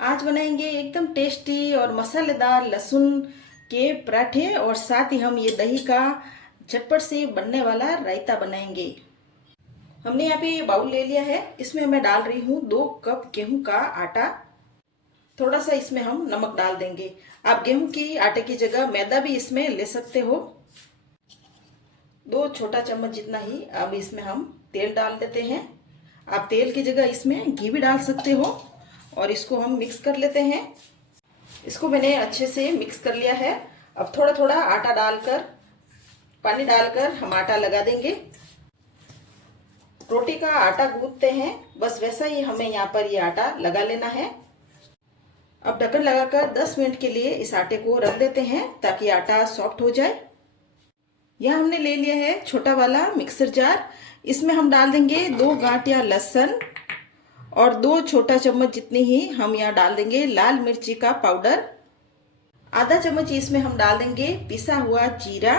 आज बनाएंगे एकदम टेस्टी और मसालेदार लहसुन के पराठे और साथ ही हम ये दही का झटपट से बनने वाला रायता बनाएंगे। हमने यहाँ पे बाउल ले लिया है। इसमें मैं डाल रही हूँ 2 कप गेहूं का आटा। थोड़ा सा इसमें हम नमक डाल देंगे। आप गेहूं की आटे की जगह मैदा भी इसमें ले सकते हो। 2 छोटा चम्मच जितना ही अब इसमें हम तेल डाल देते हैं। आप तेल की जगह इसमें घी भी डाल सकते हो और इसको हम मिक्स कर लेते हैं। इसको मैंने अच्छे से मिक्स कर लिया है। अब थोड़ा थोड़ा आटा डालकर, पानी डालकर हम आटा लगा देंगे। रोटी का आटा गूंथते हैं, बस वैसा ही हमें यहाँ पर ये आटा लगा लेना है। अब ढक्कन लगाकर 10 मिनट के लिए इस आटे को रख देते हैं ताकि आटा सॉफ्ट हो जाए। यहाँ हमने ले लिया है छोटा वाला मिक्सर जार। इसमें हम डाल देंगे 2 गांठिया लहसुन और 2 छोटा चम्मच जितनी ही हम यहाँ डाल देंगे लाल मिर्ची का पाउडर। आधा चम्मच इसमें हम डाल देंगे पिसा हुआ जीरा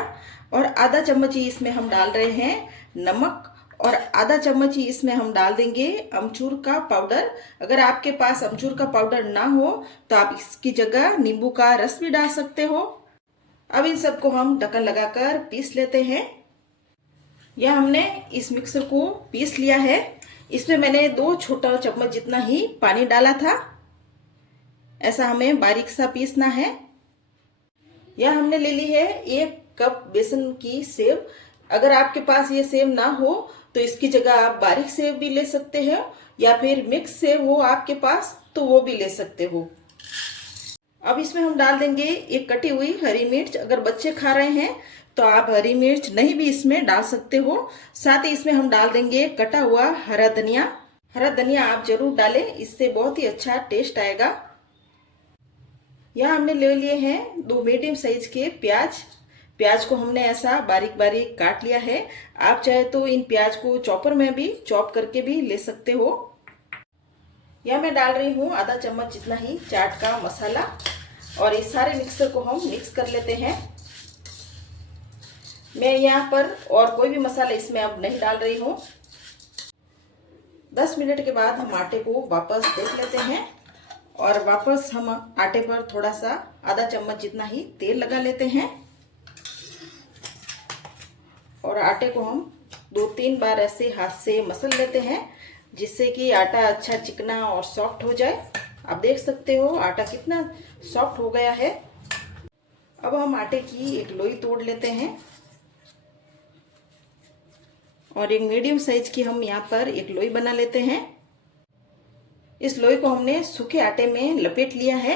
और आधा चम्मच ही इसमें हम डाल रहे हैं नमक और आधा चम्मच ही इसमें हम डाल देंगे अमचूर का पाउडर। अगर आपके पास अमचूर का पाउडर ना हो तो आप इसकी जगह नींबू का रस भी डाल सकते हो। अब इन सबको हम ढक्कन लगाकर पीस लेते हैं। यह हमने इस मिक्सर को पीस लिया है। इसमें मैंने 2 छोटा चम्मच जितना ही पानी डाला था। ऐसा हमें बारीक सा पीसना है। यह हमने ले ली है 1 कप बेसन की सेव। अगर आपके पास ये सेव ना हो तो इसकी जगह आप बारीक सेव भी ले सकते हो या फिर मिक्स सेव हो आपके पास तो वो भी ले सकते हो। अब इसमें हम डाल देंगे एक कटी हुई हरी मिर्च। अगर बच्चे खा रहे हैं तो आप हरी मिर्च नहीं भी इसमें डाल सकते हो। साथ ही इसमें हम डाल देंगे कटा हुआ हरा धनिया। हरा धनिया आप जरूर डालें, इससे बहुत ही अच्छा टेस्ट आएगा। यहाँ हमने ले लिए हैं 2 मीडियम साइज के प्याज। प्याज को हमने ऐसा बारीक बारीक काट लिया है। आप चाहे तो इन प्याज को चॉपर में भी चॉप करके भी ले सकते हो। यहाँ मैं डाल रही हूँ आधा चम्मच जितना ही चाट का मसाला और इस सारे मिक्सर को हम मिक्स कर लेते हैं। मैं यहाँ पर और कोई भी मसाला इसमें अब नहीं डाल रही हूँ। 10 मिनट के बाद हम आटे को वापस देख लेते हैं और वापस हम आटे पर थोड़ा सा आधा चम्मच जितना ही तेल लगा लेते हैं और आटे को हम 2-3 बार ऐसे हाथ से मसल लेते हैं जिससे कि आटा अच्छा चिकना और सॉफ्ट हो जाए। आप देख सकते हो आटा कितना सॉफ्ट हो गया है। अब हम आटे की एक लोई तोड़ लेते हैं और एक मीडियम साइज की हम यहाँ पर एक लोई बना लेते हैं। इस लोई को हमने सूखे आटे में लपेट लिया है।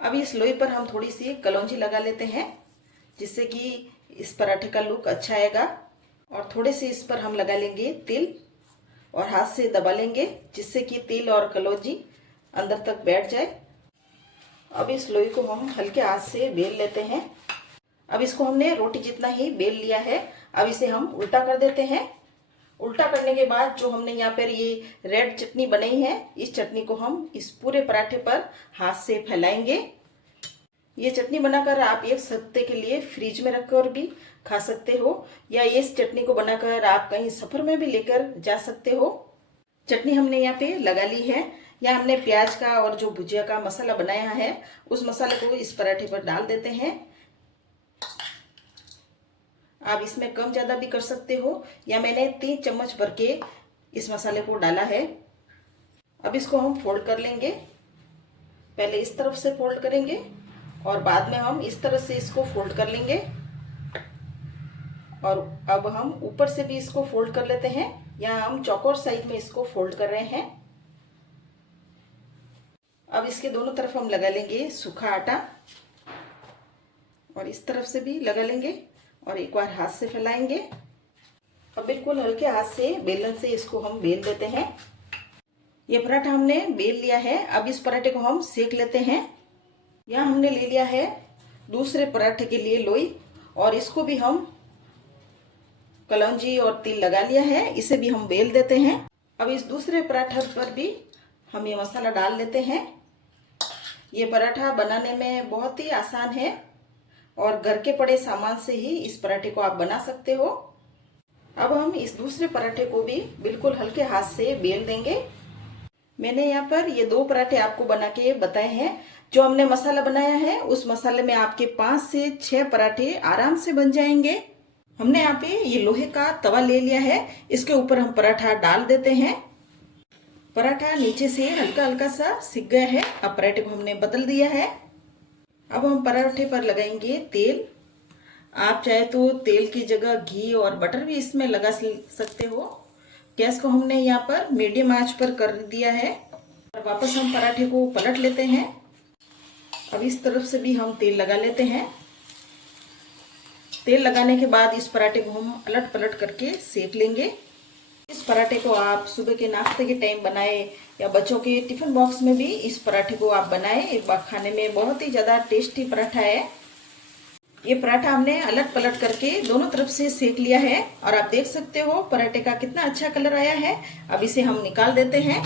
अब इस लोई पर हम थोड़ी सी कलौंजी लगा लेते हैं जिससे कि इस पराठे का लुक अच्छा आएगा। और थोड़े से इस पर हम लगा लेंगे तिल और हाथ से दबा लेंगे जिससे कि तिल और कलौंजी अंदर तक बैठ जाए। अब इस लोई को हम हल्के हाथ से बेल लेते हैं। अब इसको हमने रोटी जितना ही बेल लिया है। अब इसे हम उल्टा कर देते हैं। उल्टा करने के बाद जो हमने यहाँ पर ये रेड चटनी बनाई है, इस चटनी को हम इस पूरे पराठे पर हाथ से फैलाएंगे। ये चटनी बनाकर आप 1 हफ्ते के लिए फ्रिज में रखकर भी खा सकते हो या इस चटनी को बनाकर आप कहीं सफर में भी लेकर जा सकते हो। चटनी हमने यहाँ पे लगा ली है। यहाँ हमने प्याज का और जो भुजिया का मसाला बनाया है उस मसाले को इस पराठे पर डाल देते हैं। आप इसमें कम ज़्यादा भी कर सकते हो। या मैंने 3 चम्मच भर के इस मसाले को डाला है। अब इसको हम फोल्ड कर लेंगे। पहले इस तरफ से फोल्ड करेंगे और बाद में हम इस तरह से इसको फोल्ड कर लेंगे और अब हम ऊपर से भी इसको फोल्ड कर लेते हैं। यहाँ हम चौकोर साइज में इसको फोल्ड कर रहे हैं। अब इसके दोनों तरफ हम लगा लेंगे सूखा आटा और इस तरफ से भी लगा लेंगे और एक बार हाथ से फैलाएंगे। अब बिल्कुल हल्के हाथ से बेलन से इसको हम बेल देते हैं। ये पराठा हमने बेल लिया है। अब इस पराठे को हम सेक लेते हैं। यहाँ हमने ले लिया है दूसरे पराठे के लिए लोई और इसको भी हम कलौंजी और तिल लगा लिया है। इसे भी हम बेल देते हैं। अब इस दूसरे पराठे पर भी हम ये मसाला डाल लेते हैं। ये पराठा बनाने में बहुत ही आसान है और घर के पड़े सामान से ही इस पराठे को आप बना सकते हो। अब हम इस दूसरे पराठे को भी बिल्कुल हल्के हाथ से बेल देंगे। मैंने यहाँ पर ये 2 पराठे आपको बना के बताए हैं। जो हमने मसाला बनाया है उस मसाले में आपके 5 से 6 पराठे आराम से बन जाएंगे। हमने यहाँ पे ये लोहे का तवा ले लिया है, इसके ऊपर हम पराठा डाल देते हैं। पराठा नीचे से हल्का हल्का सा सिक गया है। अब पराठे को हमने बदल दिया है। अब हम पराठे पर लगाएंगे तेल। आप चाहे तो तेल की जगह घी और बटर भी इसमें लगा सकते हो। गैस को हमने यहाँ पर मीडियम आंच पर कर दिया है और वापस हम पराठे को पलट लेते हैं। अब इस तरफ से भी हम तेल लगा लेते हैं। तेल लगाने के बाद इस पराठे को हम अलट पलट करके सेक लेंगे। इस पराठे को आप सुबह के नाश्ते के टाइम बनाए या बच्चों के टिफिन बॉक्स में भी इस पराठे को आप बनाएं। एक बार खाने में बहुत ही ज़्यादा टेस्टी पराठा है। ये पराठा हमने अलट पलट करके दोनों तरफ से सेक लिया है और आप देख सकते हो पराठे का कितना अच्छा कलर आया है। अब इसे हम निकाल देते हैं।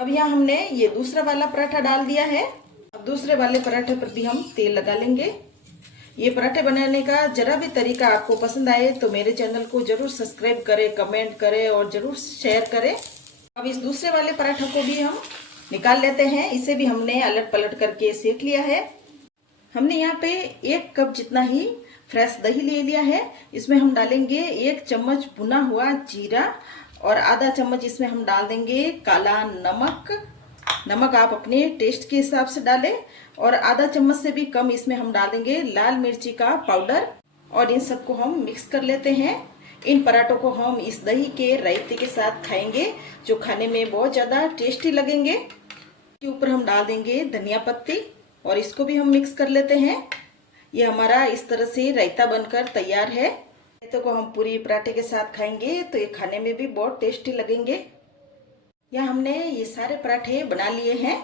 अब यहाँ हमने ये दूसरा वाला पराठा डाल दिया है। अब दूसरे वाले पराठे पर भी हम तेल लगा लेंगे। ये पराठे बनाने का जरा भी तरीका आपको पसंद आए तो मेरे चैनल को जरूर सब्सक्राइब करें, कमेंट करें और जरूर शेयर करें। अब इस दूसरे वाले पराठे को भी हम निकाल लेते हैं। इसे भी हमने अलट पलट करके सेक लिया है। हमने यहाँ पे 1 कप जितना ही फ्रेश दही ले लिया है। इसमें हम डालेंगे 1 चम्मच भुना हुआ जीरा और आधा चम्मच इसमें हम डाल देंगे काला नमक। नमक आप अपने टेस्ट के हिसाब से डालें और आधा चम्मच से भी कम इसमें हम डाल देंगे लाल मिर्ची का पाउडर और इन सबको हम मिक्स कर लेते हैं। इन पराठों को हम इस दही के रायते के साथ खाएंगे जो खाने में बहुत ज़्यादा टेस्टी लगेंगे। इसके ऊपर हम डाल देंगे धनिया पत्ती और इसको भी हम मिक्स कर लेते हैं। ये हमारा इस तरह से रायता बनकर तैयार है। रायते को हम पूरी पराठे के साथ खाएंगे तो ये खाने में भी बहुत टेस्टी लगेंगे। यहाँ हमने ये सारे पराठे बना लिए हैं।